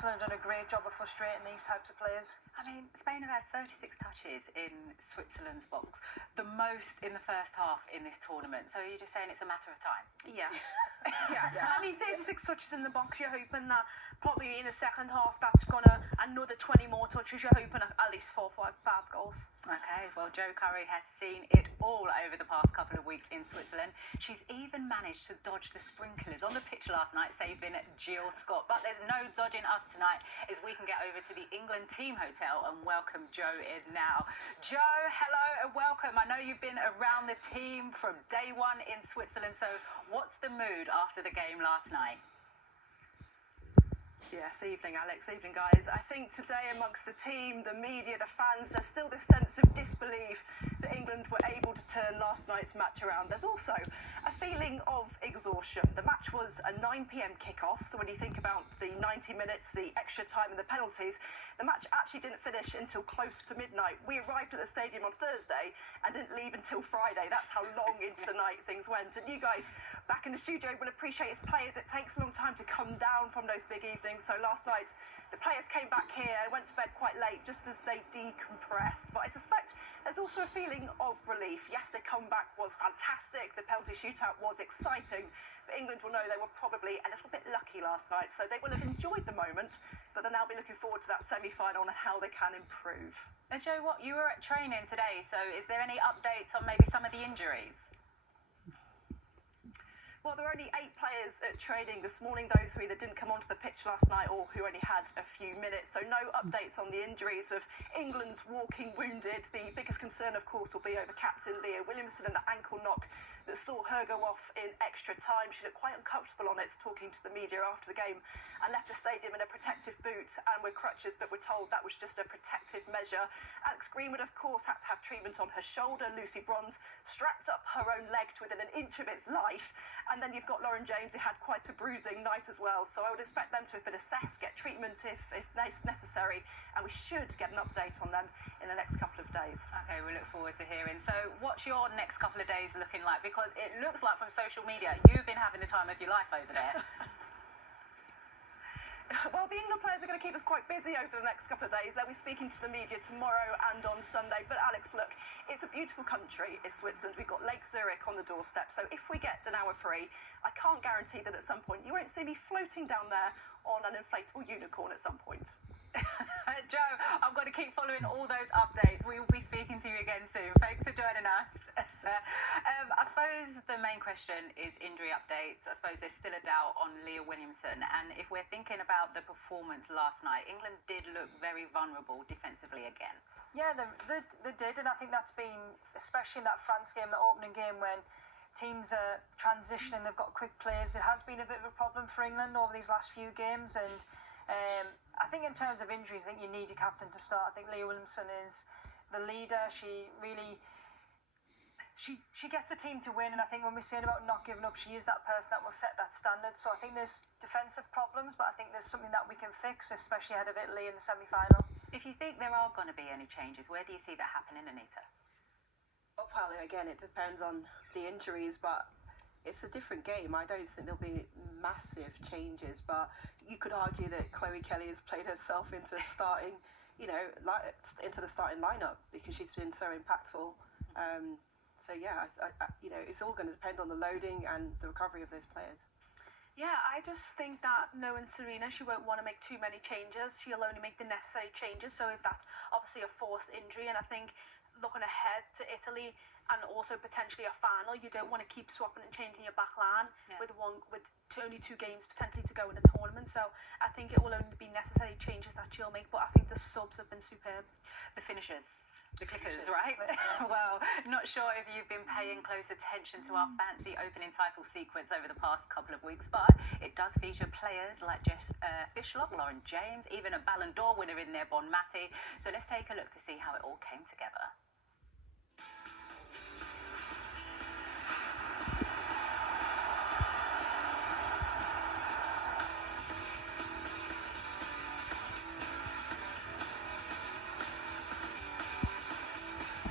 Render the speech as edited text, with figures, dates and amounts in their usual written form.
Switzerland done a great job of frustrating these types of players. I mean, Spain have had 36 touches in Switzerland's box, the most in the first half in this tournament. So you're just saying it's a matter of time? Yeah. Yeah. I mean, 36 touches in the box, you're hoping that probably in the second half that's gonna another 20 more touches. You're hoping at least 4, 5 goals. Okay, well, Jo Curry has seen it all over the past couple of weeks in Switzerland. She's even managed to dodge the sprinklers on the pitch last night, saving Jill Scott. But there's no dodging us tonight, as we can get over to the England team hotel and welcome Jo in now. Jo, hello and welcome. I know you've been around the team from day one in Switzerland, so what's the mood after the game last night? Yes, evening Alex, evening guys. I think today amongst the team, the media, the fans, there's still this sense of disbelief that England were able to turn last night's match around. There's also a feeling of exhaustion. The match was a 9 p.m. kickoff, so when you think about the 90 minutes, the extra time and the penalties, the match actually didn't finish until close to midnight. We arrived at the stadium on Thursday and didn't leave until Friday. That's how long into the night things went. And you guys back in the studio will appreciate as players, it takes a long time to come down from those big evenings. So last night, the players came back here, went to bed quite late just as they decompressed. But I suspect there's also a feeling of relief. Yes, the comeback was fantastic. The penalty shootout was exciting. But England will know they were probably a little bit lucky last night. So they will have enjoyed the moment, but they'll now be looking forward to that semi-final and how they can improve. And Jo, what, you were at training today, so is there any updates on maybe some of the injuries? Well, there were only 8 players at training this morning, those who either didn't come onto the pitch last night or who only had a few minutes. So no updates on the injuries of England's walking wounded. The biggest concern, of course, will be over captain Leah Williamson and the ankle knock that saw her go off in extra time. She looked quite uncomfortable on it, talking to the media after the game, and left the stadium in a protective boot and with crutches, but we're told that was just a protective measure. Alex Greenwood, of course, had to have treatment on her shoulder. Lucy Bronze strapped up her own leg to within an inch of its life. And then you've got Lauren James, who had quite a bruising night as well. So I would expect them to have been assessed, get treatment if necessary, and we should get an update on them in the next couple of days. Okay, we look forward to hearing. So what's your next couple of days looking like? Because it looks like from social media, you've been having the time of your life over there. Well, the England players are going to keep us quite busy over the next couple of days. They'll be speaking to the media tomorrow and on Sunday. But Alex, look, it's a beautiful country, it's Switzerland. We've got Lake Zurich on the doorstep. So if we get an hour free, I can't guarantee that at some point you won't see me floating down there on an inflatable unicorn at some point. Jo, I'm going to keep following all those updates. We will be speaking to you again soon. Thanks for joining us. I suppose the main question is injury updates. I suppose there's still a doubt on Leah Williamson. And if we're thinking about the performance last night, England did look very vulnerable defensively again. Yeah, they did, and I think that's been, especially in that France game, the opening game, when teams are transitioning, they've got quick players. It has been a bit of a problem for England over these last few games, and I think in terms of injuries, I think you need your captain to start. I think Leah Williamson is the leader. She really, she gets the team to win, and I think when we're saying about not giving up, she is that person that will set that standard. So I think there's defensive problems, but I think there's something that we can fix, especially ahead of Italy in the semi-final. If you think there are going to be any changes, where do you see that happening, Anita? Well, again, it depends on the injuries, but it's a different game. I don't think there'll be massive changes, but you could argue that Chloe Kelly has played herself into starting, into the starting lineup because she's been so impactful. So yeah, it's all going to depend on the loading and the recovery of those players. Yeah, I just think that knowing Serena, she won't want to make too many changes. She'll only make the necessary changes. So if that's obviously a forced injury, and I think looking ahead to Italy and also potentially a final, you don't want to keep swapping and changing your back line with only 2 games potentially to go in the tournament. So I think it will only be necessary changes that she'll make, but I think the subs have been superb. The finishers. The clickers, right? Well, not sure if you've been paying close attention to our fancy opening title sequence over the past couple of weeks, but it does feature players like Jess Fishlock, Lauren James, even a Ballon d'Or winner in there, Bon Mati. So let's take a look to see how it all came together.